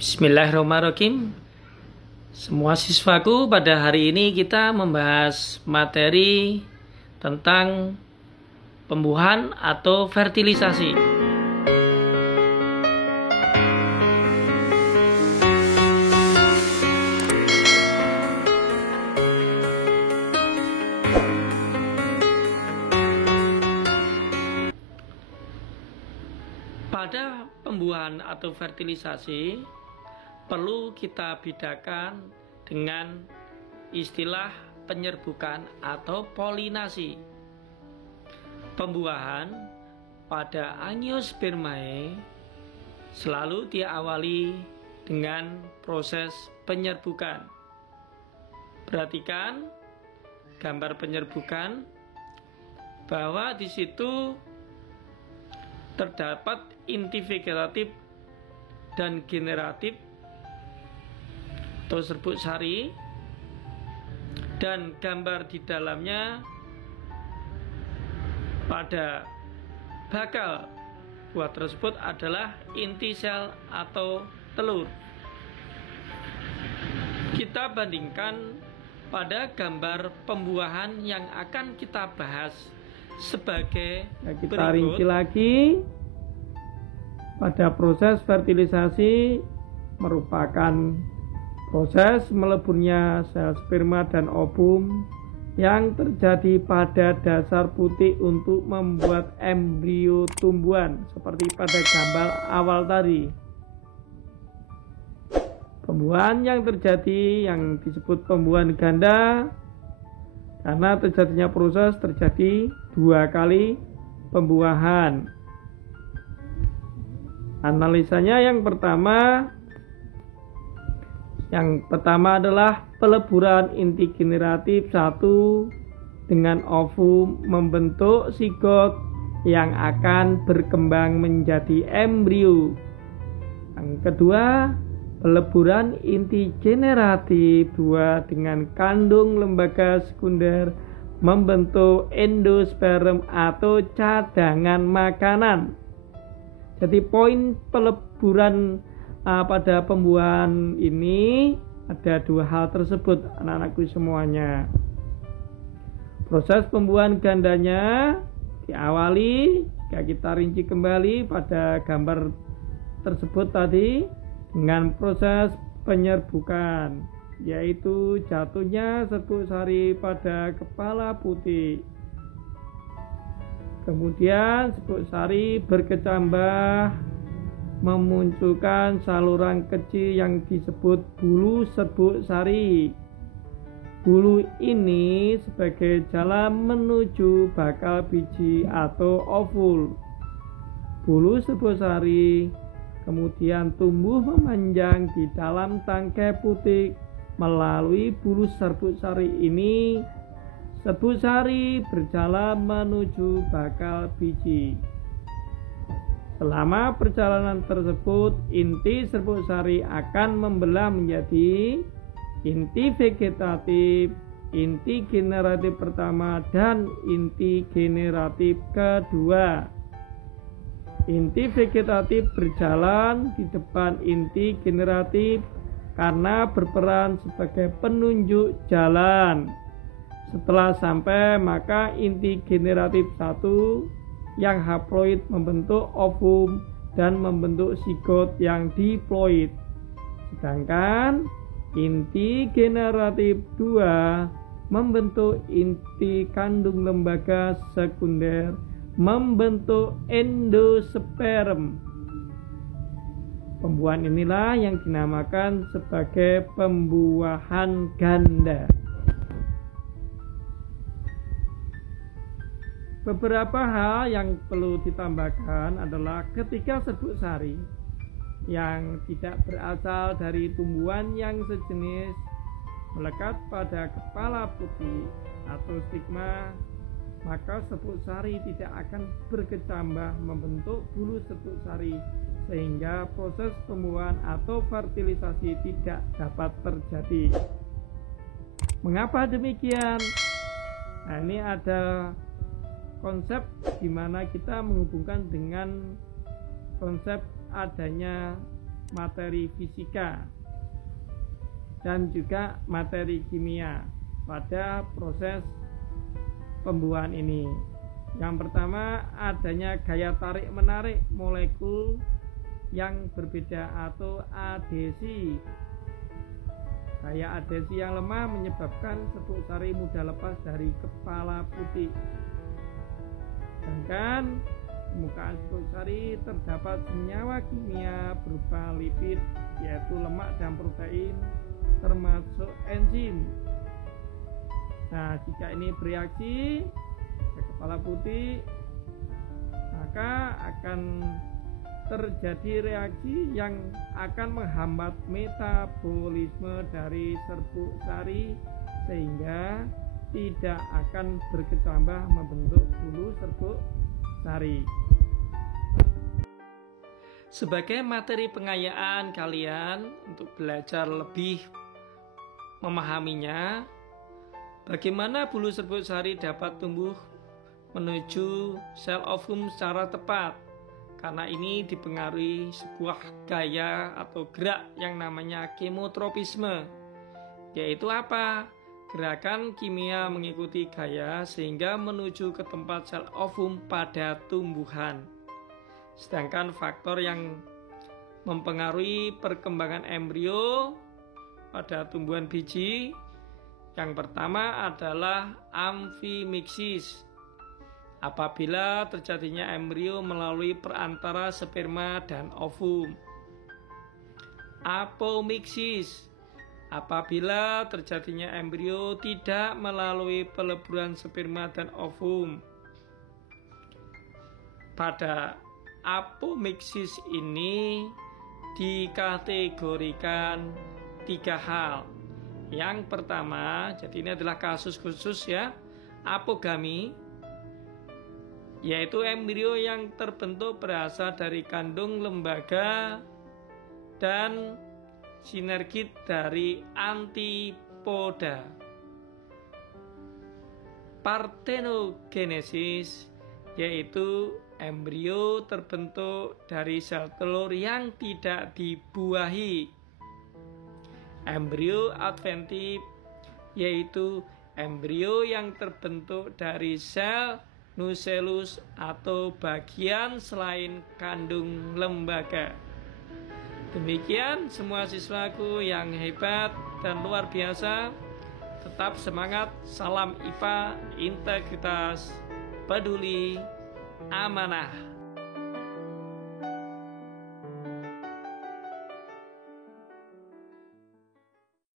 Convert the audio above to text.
Bismillahirrahmanirrahim. Semua siswaku, pada hari ini kita membahas materi tentang pembuahan atau fertilisasi. Pada pembuahan atau fertilisasi perlu kita bedakan dengan istilah penyerbukan atau polinasi. Pembuahan pada Angiospermae selalu diawali dengan proses penyerbukan. Perhatikan gambar penyerbukan bahwa di situ terdapat inti vegetatif dan generatif atau serbuk sari, dan gambar di dalamnya pada bakal buah tersebut adalah inti sel atau telur. Kita bandingkan pada gambar pembuahan yang akan kita bahas sebagai kita berikut. rinci lagi. Pada proses fertilisasi merupakan proses meleburnya sel sperma dan ovum yang terjadi pada dasar putih untuk membuat embrio tumbuhan seperti pada gambar awal tadi. Pembuahan yang terjadi yang disebut pembuahan ganda karena terjadinya proses terjadi 2 kali pembuahan. Analisanya yang pertama adalah peleburan inti generatif 1 dengan ovum membentuk sigot yang akan berkembang menjadi embrio. Yang kedua, peleburan inti generatif 2 dengan kandung lembaga sekunder membentuk endosperm atau cadangan makanan. Jadi poin peleburan pada pembuahan ini ada 2 hal tersebut, anak-anakku semuanya. Proses pembuahan gandanya diawali, jika kita rinci kembali pada gambar tersebut tadi, dengan proses penyerbukan, yaitu jatuhnya serbuk sari pada kepala putih. Kemudian serbuk sari berkecambah memunculkan saluran kecil yang disebut bulu serbuk sari. Bulu ini sebagai jalan menuju bakal biji atau ovul. Bulu serbuk sari kemudian tumbuh memanjang di dalam tangkai putih. Melalui bulu serbuk sari ini, serbuk sari berjalan menuju bakal biji. Selama perjalanan tersebut, inti serbuk sari akan membelah menjadi inti vegetatif, inti generatif pertama, dan inti generatif kedua. Inti vegetatif berjalan di depan inti generatif karena berperan sebagai penunjuk jalan. Setelah sampai, maka inti generatif 1 yang haploid membentuk ovum dan membentuk sigot yang diploid. Sedangkan inti generatif 2 membentuk inti kandung lembaga sekunder, membentuk endosperm. Pembuahan inilah yang dinamakan sebagai pembuahan ganda. Beberapa hal yang perlu ditambahkan adalah ketika serbuk sari yang tidak berasal dari tumbuhan yang sejenis melekat pada kepala putih atau stigma, maka serbuk sari tidak akan berkecambah membentuk bulu serbuk sari sehingga proses pembuahan atau fertilisasi tidak dapat terjadi. Mengapa demikian? Nah, ini ada konsep di mana kita menghubungkan dengan konsep adanya materi fisika dan juga materi kimia pada proses pembuahan ini. Yang pertama, adanya gaya tarik-menarik molekul yang berbeda atau adhesi. Gaya adhesi yang lemah menyebabkan serbuk sari mudah lepas dari kepala putih. Sedangkan permukaan serbuk sari terdapat senyawa kimia berupa lipid, yaitu lemak dan protein, termasuk enzim. Nah, jika ini bereaksi ke kepala putih, maka akan terjadi reaksi yang akan menghambat metabolisme dari serbuk sari sehingga tidak akan berkecambah membentuk bulu serbuk sari. Sebagai materi pengayaan kalian untuk belajar lebih memahaminya, bagaimana bulu serbuk sari dapat tumbuh menuju sel ovum secara tepat. Karena ini dipengaruhi sebuah gaya atau gerak yang namanya kemotropisme. Yaitu apa? Gerakan kimia mengikuti gaya sehingga menuju ke tempat sel ovum pada tumbuhan. Sedangkan faktor yang mempengaruhi perkembangan embrio pada tumbuhan biji, yang pertama adalah amfimixis. Apabila terjadinya embrio melalui perantara sperma dan ovum. Apomixis, apabila terjadinya embrio tidak melalui peleburan sperma dan ovum. Pada apomixis ini dikategorikan 3 hal. Yang pertama, jadi ini adalah kasus khusus ya, apogami, yaitu embrio yang terbentuk berasal dari kandung lembaga dan sinergit dari antipoda. Partenogenesis, yaitu embrio terbentuk dari sel telur yang tidak dibuahi. Embrio adventif, yaitu embrio yang terbentuk dari sel nucellus atau bagian selain kandung lembaga. Demikian semua siswaku yang hebat dan luar biasa. Tetap semangat, salam IPA, integritas, peduli, amanah.